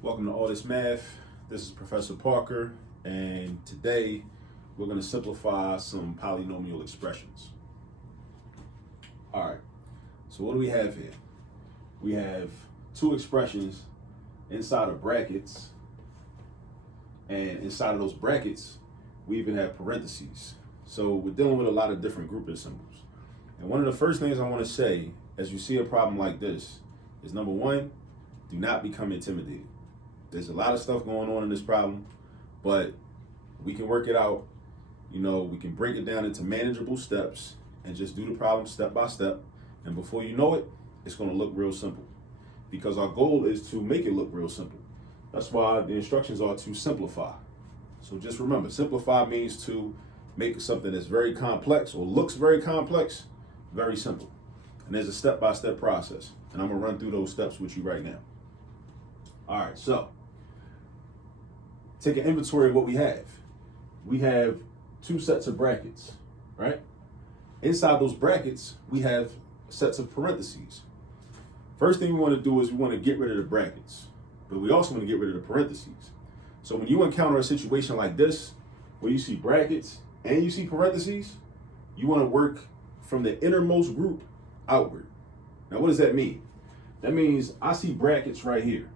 Welcome to All This Math. This is Professor Parker, and today we're going to simplify some polynomial expressions. All right, so what do we have here? We have two expressions inside of brackets, and inside of those brackets, we even have parentheses. So we're dealing with a lot of different grouping symbols. And one of the first things I want to say, as you see a problem like this, is number one, do not become intimidated. There's a lot of stuff going on in this problem, but we can work it out. You know, we can break it down into manageable steps and just do the problem step by step. And before you know it, it's going to look real simple, because our goal is to make it look real simple. That's why the instructions are to simplify. So just remember, simplify means to make something that's very complex or looks very complex, very simple. And there's a step-by-step process. And I'm going to run through those steps with you right now. All right, so take an inventory of what we have. We have two sets of brackets, right? Inside those brackets, we have sets of parentheses. First thing we want to do is we want to get rid of the brackets, but we also want to get rid of the parentheses. So when you encounter a situation like this, where you see brackets and you see parentheses, you want to work from the innermost group outward. Now, what does that mean? That means I see brackets right here,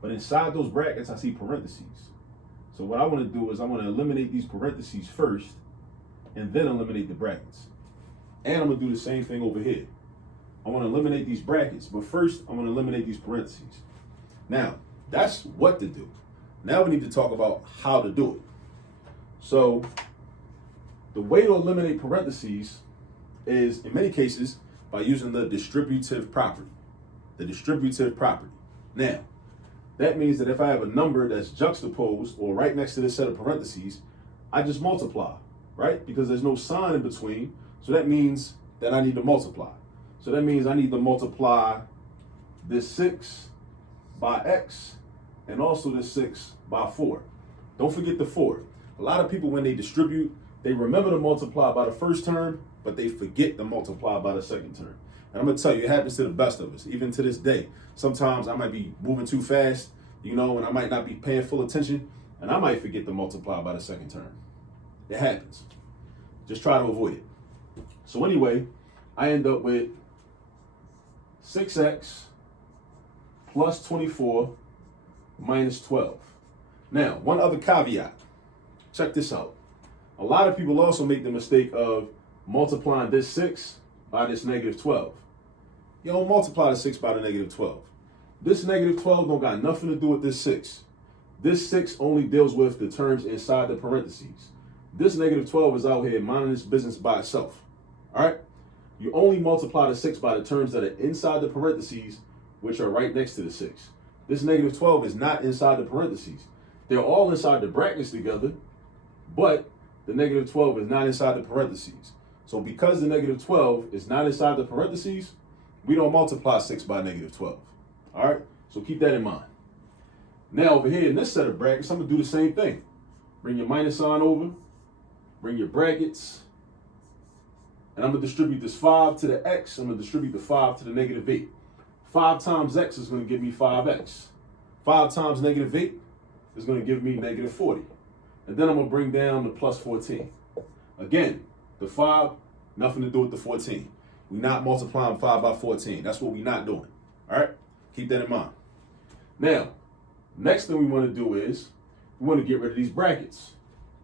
but inside those brackets, I see parentheses. So what I want to do is I want to eliminate these parentheses first and then eliminate the brackets. And I'm going to do the same thing over here. I want to eliminate these brackets, but first I'm going to eliminate these parentheses. Now, that's what to do. Now we need to talk about how to do it. So the way to eliminate parentheses is, in many cases, by using the distributive property. The distributive property. Now, that means that if I have a number that's juxtaposed or right next to this set of parentheses, I just multiply, right? Because there's no sign in between. So that means that I need to multiply. So that means I need to multiply this 6 by x and also this 6 by 4. Don't forget the 4. A lot of people, when they distribute, they remember to multiply by the first term, but they forget to multiply by the second term. And I'm going to tell you, it happens to the best of us, even to this day. Sometimes I might be moving too fast, and I might not be paying full attention, and I might forget to multiply by the second term. It happens. Just try to avoid it. So anyway, I end up with 6x plus 24 minus 12. Now, one other caveat. Check this out. A lot of people also make the mistake of multiplying this 6 by this negative 12. You don't multiply the 6 by the negative 12. This negative 12 don't got nothing to do with this 6. This 6 only deals with the terms inside the parentheses. This negative 12 is out here minding its business by itself. All right? You only multiply the 6 by the terms that are inside the parentheses, which are right next to the 6. This negative 12 is not inside the parentheses. They're all inside the brackets together, but the negative 12 is not inside the parentheses. So because the negative 12 is not inside the parentheses, we don't multiply 6 by negative 12. All right? So keep that in mind. Now over here in this set of brackets, I'm going to do the same thing. Bring your minus sign over. Bring your brackets. And I'm going to distribute this 5 to the x. I'm going to distribute the 5 to the negative 8. 5 times x is going to give me 5x. 5 times negative 8 is going to give me negative 40. And then I'm going to bring down the plus 14. Again, the 5, nothing to do with the 14. We're not multiplying 5 by 14. That's what we're not doing. All right? Keep that in mind. Now, next thing we want to do is we want to get rid of these brackets.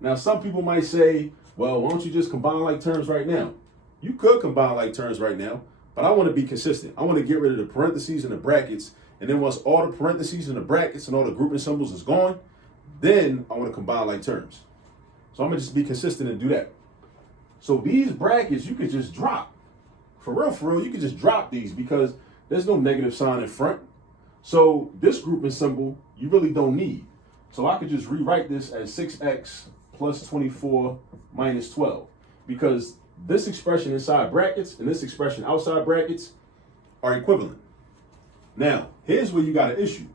Now, some people might say, well, why don't you just combine like terms right now? You could combine like terms right now, but I want to be consistent. I want to get rid of the parentheses and the brackets. And then once all the parentheses and the brackets and all the grouping symbols is gone, then I want to combine like terms. So I'm going to just be consistent and do that. So these brackets, you could just drop. For real, you could just drop these because there's no negative sign in front. So this grouping symbol, you really don't need. So I could just rewrite this as 6x plus 24 minus 12. Because this expression inside brackets and this expression outside brackets are equivalent. Now, here's where you got an issue.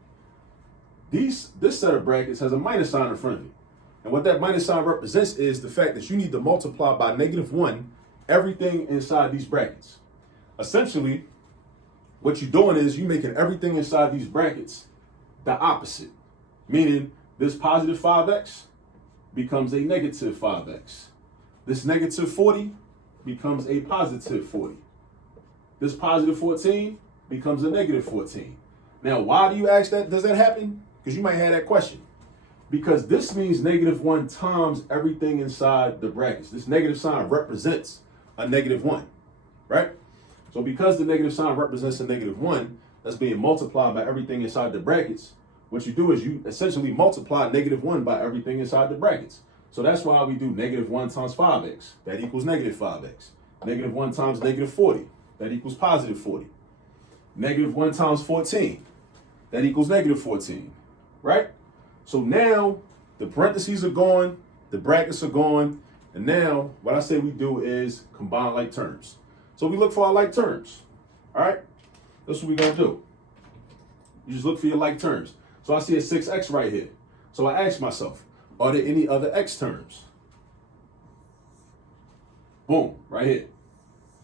This set of brackets has a minus sign in front of it. And what that minus sign represents is the fact that you need to multiply by negative 1 everything inside these brackets. Essentially, what you're doing is you're making everything inside these brackets the opposite. meaning this positive 5x becomes a negative 5x. This negative 40 becomes a positive 40. This positive 14 becomes a negative 14. Now, why do you ask that? Does that happen? Because you might have that question. Because this means -1 times everything inside the brackets. This negative sign represents a -1, right? So because the negative sign represents a -1 that's being multiplied by everything inside the brackets, what you do is you essentially multiply -1 by everything inside the brackets. So that's why we do -1 times 5x. That equals -5x. -1 times -40. That equals +40. -1 times 14. That equals -14, right? So now the parentheses are gone, the brackets are gone, and now what I say we do is combine like terms. So we look for our like terms, all right? That's what we're gonna do. You just look for your like terms. So I see a 6x right here. So I ask myself, are there any other x terms? Boom, right here,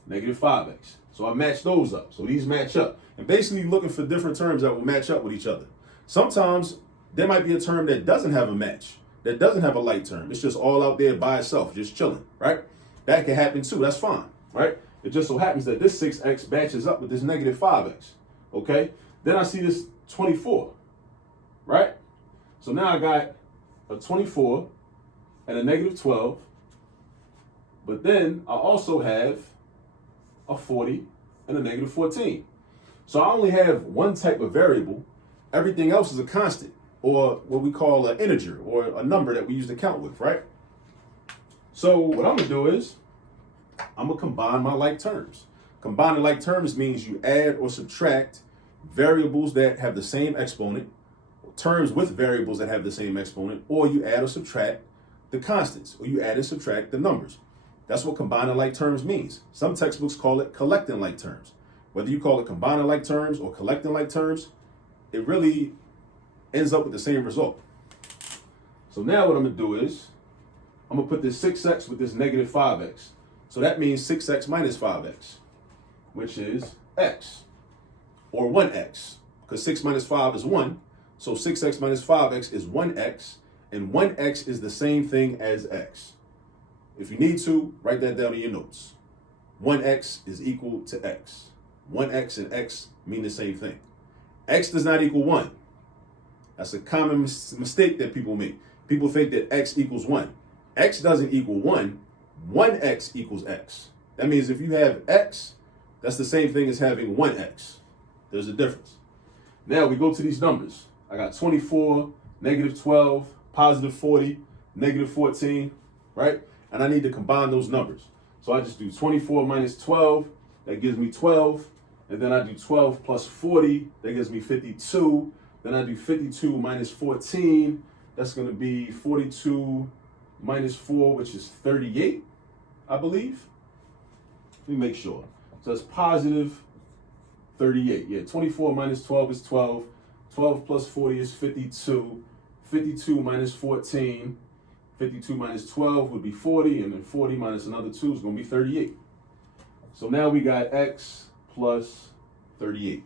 -5x. So I match those up. So these match up. And basically looking for different terms that will match up with each other. Sometimes there might be a term that doesn't have a match, that doesn't have a like term. It's just all out there by itself, just chilling, right? That can happen too, that's fine, right? It just so happens that this 6x matches up with this -5x, okay? Then I see this 24, right? So now I got a 24 and a -12, but then I also have a 40 and a -14. So I only have one type of variable. Everything else is a constant, or what we call an integer, or a number that we use to count with, right? So what I'm gonna do is, I'm gonna combine my like terms. Combining like terms means you add or subtract variables that have the same exponent, terms with variables that have the same exponent, or you add or subtract the constants, or you add and subtract the numbers. That's what combining like terms means. Some textbooks call it collecting like terms. Whether you call it combining like terms or collecting like terms, it really ends up with the same result. So now what I'm gonna do is, I'm gonna put this 6x with this -5x. So that means 6x minus 5x, which is x, or 1x, because 6 minus 5 is 1. So 6x minus 5x is 1x, and 1x is the same thing as x. If you need to, write that down in your notes. 1x is equal to x. 1x and x mean the same thing. X does not equal 1. That's a common mistake that people make. People think that x equals 1. X doesn't equal 1. 1x equals x. That means if you have x, that's the same thing as having 1x. There's a difference. Now we go to these numbers. I got 24, -12, +40, -14, right? And I need to combine those numbers. So I just do 24 minus 12, that gives me 12. And then I do 12 plus 40, that gives me 52. Then I do 52 minus 14, that's gonna be 42 minus 4, which is 38, I believe. Let me make sure. So it's positive 38. Yeah, 24 minus 12 is 12. 12 plus 40 is 52. 52 minus 14. 52 minus 12 would be 40, and then 40 minus another 2 is going to be 38. So now we got x plus 38.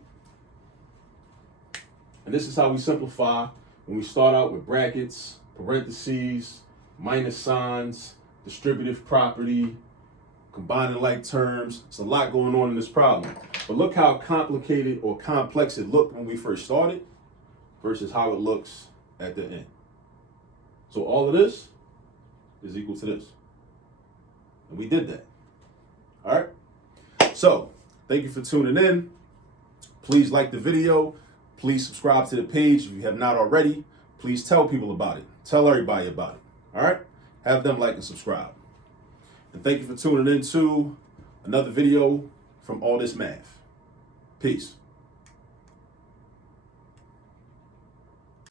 And this is how we simplify when we start out with brackets, parentheses, minus signs, distributive property, combining like terms. It's a lot going on in this problem. But look how complicated or complex it looked when we first started versus how it looks at the end. So all of this is equal to this. And we did that. All right? So thank you for tuning in. Please like the video. Please subscribe to the page if you have not already. Please tell people about it. Tell everybody about it. All right? Have them like and subscribe. And thank you for tuning in to another video from All This Math. Peace.